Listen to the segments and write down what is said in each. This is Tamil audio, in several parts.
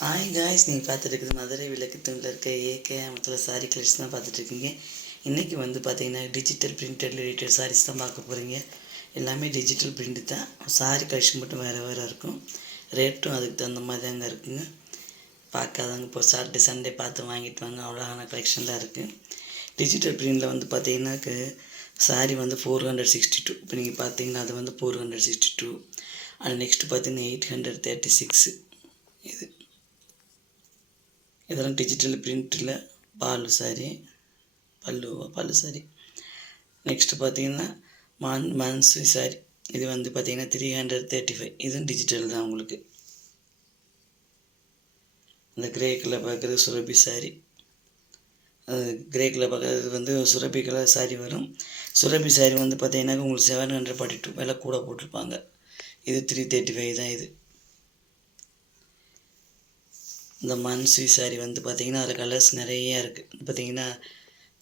ஹாய் காய்ஸ் நீங்கள் பார்த்துட்டு இருக்குது மதுரை விளக்கு தூண்டில் இருக்க ஏகே அமத்தில் சாரி கலெக்ஷன் தான் பார்த்துட்ருக்கீங்க இன்றைக்கி வந்து பார்த்தீங்கன்னா டிஜிட்டல் பிரிண்டட் ரிலேட்டட் சாரீஸ் தான் பார்க்க போகிறீங்க எல்லாமே டிஜிட்டல் பிரிண்ட் தான். சாரி கலெக்ஷன் மட்டும் வேறு வேறு இருக்கும். ரேட்டும் அதுக்கு தகுந்த மாதிரி தாங்க இருக்குங்க. பார்க்காதவங்க இப்போ சாட்டர்டே சண்டே பார்த்து வாங்கிட்டு வாங்க. அவ்வளோயான கலெக்ஷன் தான் இருக்குது டிஜிட்டல் பிரிண்டில் வந்து பார்த்தீங்கன்னாக்கு சாரி வந்து ஃபோர் ஹண்ட்ரட் சிக்ஸ்டி டூ இப்போ நீங்கள் பார்த்தீங்கன்னா அது வந்து four hundred sixty two and next பார்த்தீங்கன்னா எயிட் ஹண்ட்ரட் தேர்ட்டி சிக்ஸு இதெல்லாம் டிஜிட்டல் பிரிண்ட்டில் பால் சாரி பல்லு பல்லு சாரி. நெக்ஸ்ட்டு பார்த்தீங்கன்னா மான் மன்சு சாரி. இது வந்து பார்த்தீங்கன்னா த்ரீ ஹண்ட்ரட் தேர்ட்டி ஃபைவ் இதுவும் டிஜிட்டல் தான் உங்களுக்கு. இந்த கிரே கலர் பார்க்குறது சுரபி சாரி. கிரே கலர் பார்க்குறது வந்து சுரபி கலர் சாரி வரும். சுரபி சாரி வந்து பார்த்தீங்கன்னாக்கா உங்களுக்கு செவன் ஹண்ட்ரட் ஃபார்ட்டி டூ வில கூட போட்டிருப்பாங்க. இது த்ரீ தேர்ட்டி ஃபைவ் தான் இது. இந்த மன்ஸ்வி சாரி வந்து பார்த்திங்கன்னா அதில் கலர்ஸ் நிறையா இருக்குது பார்த்தீங்கன்னா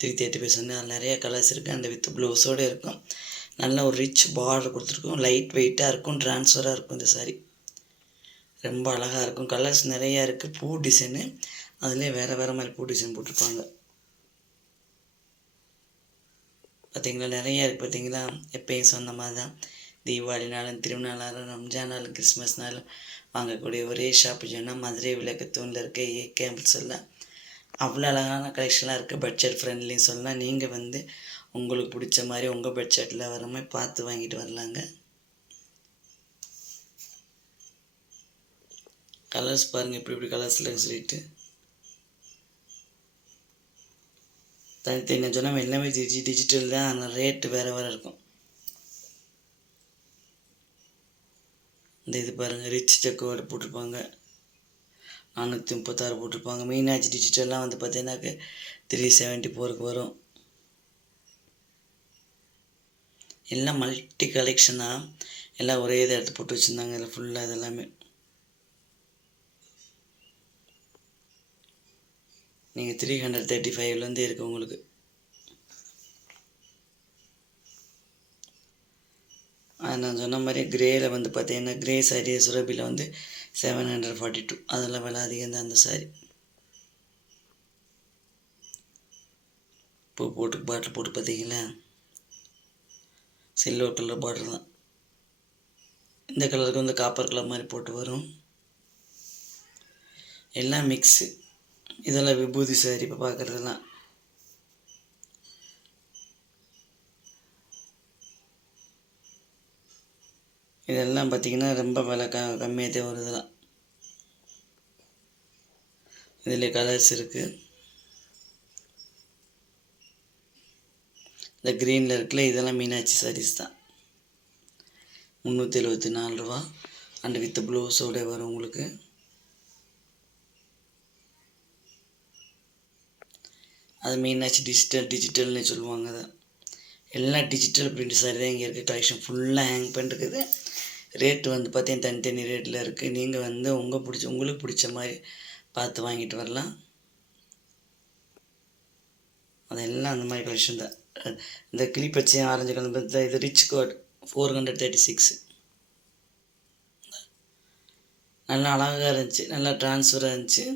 த்ரீ தேர்ட்டி பர்சன்ட் அதில் நிறையா கலர்ஸ் இருக்குது அந்த வித் ப்ளவுஸோடு இருக்கும். நல்ல ஒரு ரிச் பார்டர் கொடுத்துருக்கும். லைட் வெயிட்டாக இருக்கும் ட்ரான்ஸ்ஃபராக இருக்கும் இந்த சாரி ரொம்ப அழகாக இருக்கும். கலர்ஸ் நிறையா இருக்குது பூ டிசைனு அதுலேயே வேறு வேறு மாதிரி பூ டிசைன் போட்டிருப்பாங்க. பார்த்திங்களா நிறையா இருக்குது பார்த்தீங்களா எப்பயும் சொன்ன மாதிரி தான் தீபாவளினாலும் திருநாளாலும் ரம்ஜானாலும் கிறிஸ்மஸ்னாலும் வாங்கக்கூடிய ஒரே ஷாப்பு சொன்னால் மதுரை விளக்கத்தூணில் இருக்க ஏ அப்படி சொல்லலாம் அவ்வளோ அழகான கலெக்ஷன்லாம் இருக்குது பட்ஜெட் ஃப்ரெண்ட்லின்னு சொல்லலாம் நீங்கள் வந்து உங்களுக்கு பிடிச்ச மாதிரி உங்கள் பட்ஜெட்டில் வர மாதிரி பார்த்து வாங்கிட்டு வரலாங்க. கலர்ஸ் பாருங்கள் இப்படி இப்படி கலர்ஸில் சொல்லிட்டு. தனித்தனி சொன்னால் எல்லாமே டிஜி டிஜிட்டல் தான். ஆனால் ரேட்டு வேறு வேறு இருக்கும். இந்த இது பாருங்கள் ரிச் செக்கோடு போட்டிருப்பாங்க. நானூற்றி முப்பத்தாறு போட்டிருப்பாங்க. மீனாட்சி டிஜிட்டல்லாம் வந்து பார்த்தீங்கன்னாக்க த்ரீ செவன்ட்டி ஃபோருக்கு வரும். எல்லாம் மல்டி கலெக்ஷனாக எல்லாம் ஒரே இதை எடுத்து போட்டு வச்சுருந்தாங்க. இதில் ஃபுல்லாக இதெல்லாமே. நீங்கள் த்ரீ ஹண்ட்ரட் தேர்ட்டி ஃபைவ்லேருந்து இருக்குது உங்களுக்கு. நான் சொன்ன மாதிரி கிரேயில் வந்து பார்த்தீங்கன்னா கிரே சாரி சுரபியில் வந்து செவன் ஹண்ட்ரட் ஃபார்ட்டி டூ அதெல்லாம் விலை அதிகம் தான் அந்த சாரி பூ போட்டு பாட்டில் போட்டு பார்த்தீங்களா சில்வர் கலர் பாட்டில் தான். இந்த கலருக்கு வந்து காப்பர் கலர் மாதிரி போட்டு வரும். எல்லாம் மிக்ஸு இதெல்லாம் விபூதி சாரி இப்போ பார்க்குறதெல்லாம் இதெல்லாம் பார்த்திங்கன்னா ரொம்ப விலை க கம்மியாக தான் வருதுலாம் இதில் கலர்ஸ் இருக்குது இந்த க்ரீனில் இருக்குல்ல இதெல்லாம் மீனாட்சி சாரீஸ் தான். முந்நூற்றி எழுபத்தி நாலு ரூபா அண்ட் வித் ப்ளவுஸோட வரும் உங்களுக்கு. அது மீனாட்சி டிஜிட்டல் டிஜிட்டல்னு சொல்லுவாங்க அதை. எல்லாம் டிஜிட்டல் பிரிண்ட் சாரி தான் இங்கே இருக்குது கலெக்ஷன் ஃபுல்லாக ஹேங் பண்ணிருக்குது. ரேட்டு வந்து பார்த்தீங்கன்னா தனித்தனி ரேட்டில் இருக்குது நீங்கள் வந்து உங்கள் பிடிச்ச உங்களுக்கு பிடிச்ச மாதிரி பார்த்து வாங்கிட்டு வரலாம். அதெல்லாம் அந்த மாதிரி கலெக்ஷன் தான். இந்த கிளிப்பச்சையும் ஆரஞ்சு கலர் பார்த்தா இது rich coat four hundred thirty six நல்லா அழகாக இருந்துச்சு. நல்லா ட்ரான்ஸ்ஃபராக இருந்துச்சு.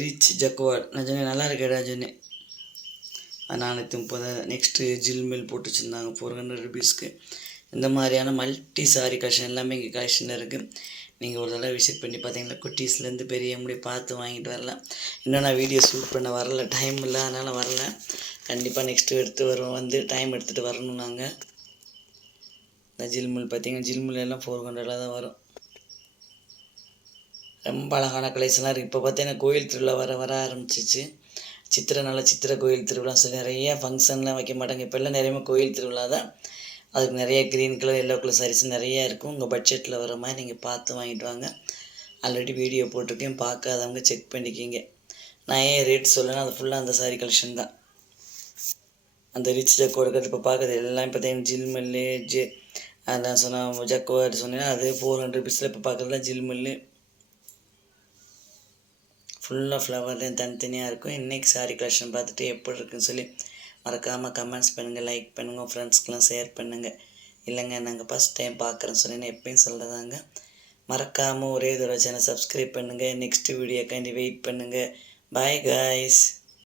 ரிச் ஜக்வாட் நான் சொன்னேன் நல்லா இருக்கேடா சொன்னேன் நானூற்றி முப்பது. நெக்ஸ்ட்டு ஜில்மில் போட்டு வச்சுருந்தாங்க. ஃபோர் ஹண்ட்ரட் ருபீஸ்க்கு இந்த மாதிரியான மல்டி சாரி கலெக்ஷன் எல்லாமே இங்கே கலெக்ஷன் இருக்குது நீங்கள் ஒரு தடவை விசிட் பண்ணி பார்த்தீங்கன்னா குட்டீஸ்லேருந்து பெரிய முடி பார்த்து வாங்கிட்டு வரலாம். இன்னும் நான் வீடியோ ஷூட் பண்ண வரல டைம் இல்லை அதனால் வரல. கண்டிப்பாக நெக்ஸ்ட்டு எடுத்து வருவோம். வந்து டைம் எடுத்துகிட்டு வரணும் நாங்கள் இந்த ஜில்முல் பார்த்தீங்கன்னா ஜில்முல் எல்லாம் ஃபோர் ஹண்ட்ரடில் தான் வரும். ரொம்ப அழகான கலெக்ஷன்லாம் இருக்குது இப்போ பார்த்தீங்கன்னா கோயில் திருவிழா வர வர ஆரம்பிச்சிச்சு. சித்திரை நல்ல சித்திரை கோயில் திருவிழா சொல்லி நிறைய ஃபங்க்ஷன்லாம் வைக்க மாட்டாங்க. இப்போல்லாம் நிறைய கோயில் திருவிழா தான். அதுக்கு நிறைய green colour yellow colour saris நிறைய இருக்கும். உங்கள் பட்ஜெட்டில் வர மாதிரி நீங்கள் பார்த்து வாங்கிட்டு வாங்க. ஆல்ரெடி வீடியோ போட்டிருக்கேன். பார்க்காதவங்க செக் பண்ணிக்கிங்க. நான் ஏன் ரேட் சொல்லணும் அது ஃபுல்லாக அந்த சாரீ கலெக்ஷன் தான். அந்த ரிச் ஜக்கோட கட்டு இப்போ பார்க்குறது எல்லாம் பார்த்தீங்கன்னா ஜில்மல்லு ஜெ அதான் சொன்னால் ஜக்கோடு சொன்னீங்கன்னா அது ஃபோர் ஹண்ட்ரட் ருபீஸில் இப்போ பார்க்குறதுலாம் ஜில்மல்லு ஃபுல்லாக ஃப்ளவர்லேயும் தனித்தனியாக இருக்கும். இன்றைக்கி சாரீ கலெக்ஷன் பார்த்துட்டு எப்படி இருக்குன்னு சொல்லி மறக்காமல் கமெண்ட்ஸ் பண்ணுங்கள் லைக் பண்ணுங்கள் ஃப்ரெண்ட்ஸ்க்கெலாம் ஷேர் பண்ணுங்கள் இல்லைங்க நாங்கள் ஃபஸ்ட் டைம் பார்க்குறேன்னு சொல்லி எப்பயும் சொல்கிறதாங்க மறக்காமல் ஒரே தடவை சேனல் சப்ஸ்கிரைப் பண்ணுங்கள் நெக்ஸ்ட் வீடியோக்காண்டி வெயிட் பண்ணுங்கள் பாய் காய்ஸ்